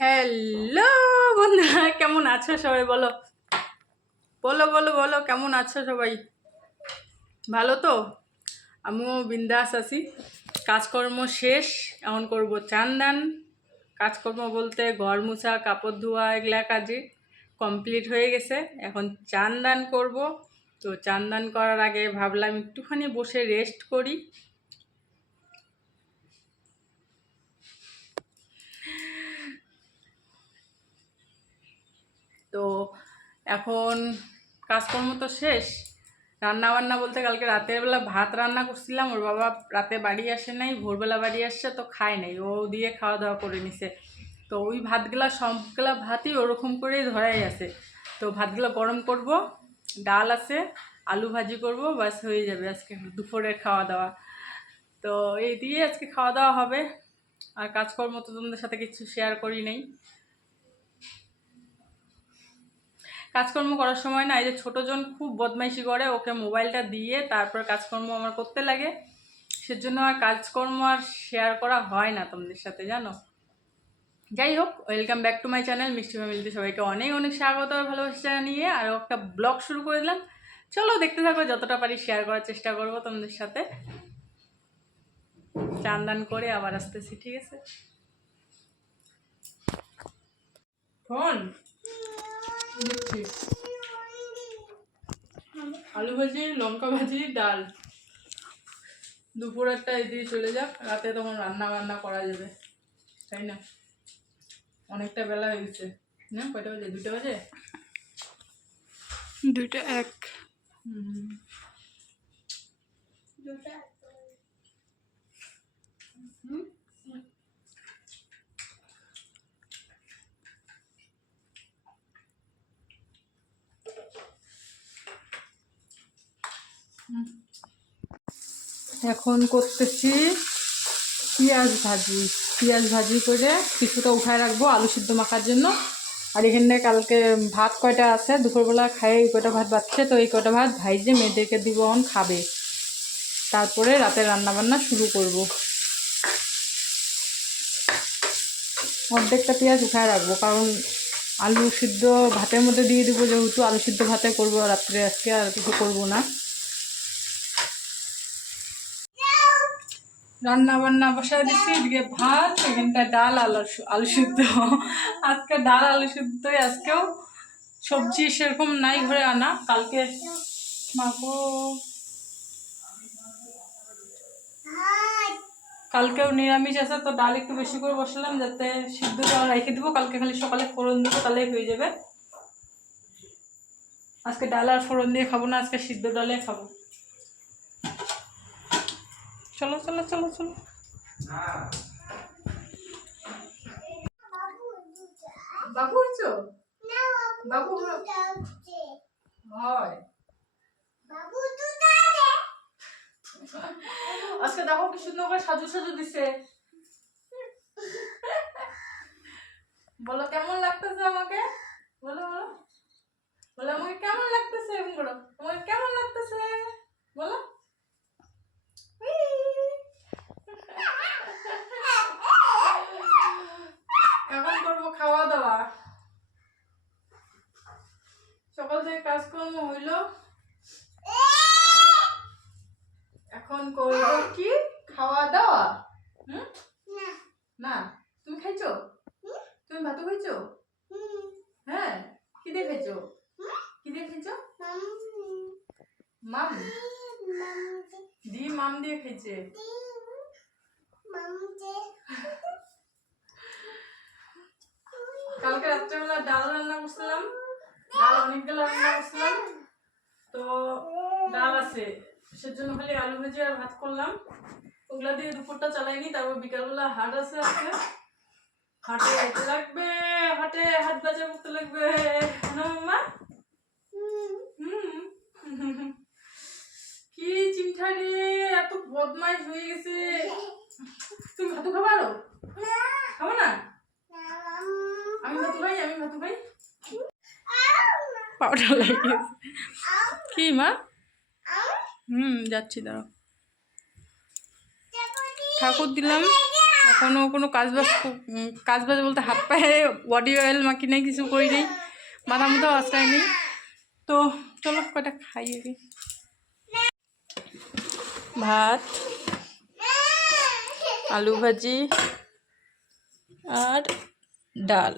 Hello বন্ধুরা, কেমন আছো সবাই? বলো বলো বলো বলো কেমন আছো সবাই? ভালো তো? আমিও বিন্দাস আছি। কাজকর্ম শেষ, এখন করব চান দান। কাজকর্ম বলতে ঘর মোছা, কাপড় ধোয়া, এগুলা কাজই কমপ্লিট হয়ে গেছে। এখন চান দান করব। তো চান দান করার আগে ভাবলাম একটুখানি বসে রেস্ট করি। তো এখন কাজকর্ম তো শেষ। রান্না বান্না বলতে কালকে রাতের বেলা ভাত রান্না করছিলাম। ওর বাবা রাতে বাড়ি আসে নাই, ভোরবেলা বাড়ি আসছে, তো খায় নাই, ও দিয়ে খাওয়া দাওয়া করে নিছে। তো ওই ভাতগুলা সবগুলা ভাতই ওরকম করেই ধরাই আছে। তো ভাতগুলো গরম করব, ডাল আছে, আলু ভাজি করব, বাস হয়ে যাবে আজকে দুপুরের খাওয়া দাওয়া। তো এই দিয়ে আজকে খাওয়া দাওয়া হবে। আর কাজকর্ম তো তোমাদের সাথে কিছু শেয়ার করি নাই। কাজকর্ম করার সময় না, এই যে ছোটোজন খুব বদমাইশি করে, ওকে মোবাইলটা দিয়ে তারপর কাজকর্ম আমার করতে লাগে। সেজন্য আর কাজকর্ম আর শেয়ার করা হয় না তোমাদের সাথে, জানো। যাই হোক, welcome back to my channel মিষ্টি ফ্যামিলিতে সবাইকে অনেক অনেক স্বাগত আর ভালোবাসা জানিয়ে আরও একটা ব্লগ শুরু করে দিলাম। চলো দেখতে থাকো, যতটা পারি শেয়ার করার চেষ্টা করবো তোমাদের সাথে। চান দান করে আবার আসতেছি, ঠিক আছে? ফোন দিচ্ছি। আলু ভাজি, লঙ্কা ভাজি, ডাল। দুপুরেরটা দিয়ে চলে যাক, রাতে তখন রান্না বান্না করা যাবে, তাই না? অনেকটা বেলা হয়ে গেছে না? কয়টা বাজে? 2টা বাজে? 2টা 1। এখন করতেছি পেঁয়াজ ভাজি। পেঁয়াজ ভাজি করে কিছুটা উঠায় রাখবো আলু সিদ্ধ মাখার জন্য। আর এখানে কালকে ভাত কয়টা আছে, দুপুরবেলা খাই এই কয়টা ভাত বাচ্চে, তো এই কয়টা ভাত ভাইজে মেয়েদেরকে দিব, এখন খাবে। তারপরে রাতে রান্নাবান্না শুরু করব। অর্ধেকটা পেঁয়াজ উঠায় রাখবো, কারণ আলু সিদ্ধ ভাতের মধ্যে দিয়ে দিব, যেহেতু আলু সিদ্ধ ভাতে করবো রাত্রে, আজকে আর কিছু করবো না। রান্না বান্না বসায় দিচ্ছি, এদিকে ভাত, এখানটা ডাল, আলু সিদ্ধ। আজকে ডাল আলু সিদ্ধই। আজকেও সবজি সেরকম নাই ঘরে আনা, কালকে মাগো কালকেও নিরামিষ আছে, তো ডাল একটু বেশি করে বসালাম যাতে সিদ্ধ ডাল রেখে দেবো, কালকে খালি সকালে ফোড়ন দেবো, তাহলেই হয়ে যাবে। আজকে ডাল আর ফোড়ন দিয়ে খাবো না, আজকে সিদ্ধ ডালে খাবো। চলো চলো চলো চলো। বাবু হইছো? বাবু হয়। আজকে দেখো কি সুন্দর করে সাজু সাজু দিছে। বলো কেমন লাগতেছে আমাকে? বলো বলো বলো, আমাকে কেমন লাগতেছে? বলো আমাকে কেমন লাগতেছে, বলো। এখন করবো খাওয়া দাওয়া। সকাল থেকে কাজকর্ম হইলো, এখন করবো কি? খাওয়া দাওয়া। না, তুমি খাইছো? তুমি ভাতু খাইছো? হ্যাঁ, কি দিয়ে খাইছো? কি দিয়ে খাইছো? মাম মাম দিয়ে খাইছে। কালকে রাত্রেবেলা ডাল রান্না করছিলাম, ডাল অনেকগুলো রান্না করছিলাম, তো ডাল আছে, সেজন্য খালি আলু ভাজি আর ভাত করলাম। ওগুলা দিয়ে দুপুরটা চালাইনি। তারপর বিকালবেলা হাট আছে আজকে, হাটে যেতে লাগবে, হাটে হাট বাজার করতে লাগবে না মাম্মা? কি চিন্তা রে, এত বদমাইশ হয়ে গেছে। তুমি ভাতু খাবো? আরো খাবো না? আমি ভাতু খাই, আমি ভাতু খাই। পাউডার লাগিয়েছে কি মা? যাচ্ছি, দাঁড়াও। ঠাকুর দিলাম, এখনও কোনো কাজ বাজ বলতে হাত পায়ে বডি অয়েল মাখি নেই, কিছু করি নেই, মাথা মুথাও আশ্রয় নেই। তো চলো কটা খাই আগে। ভাত, আলু ভাজি আর ডাল।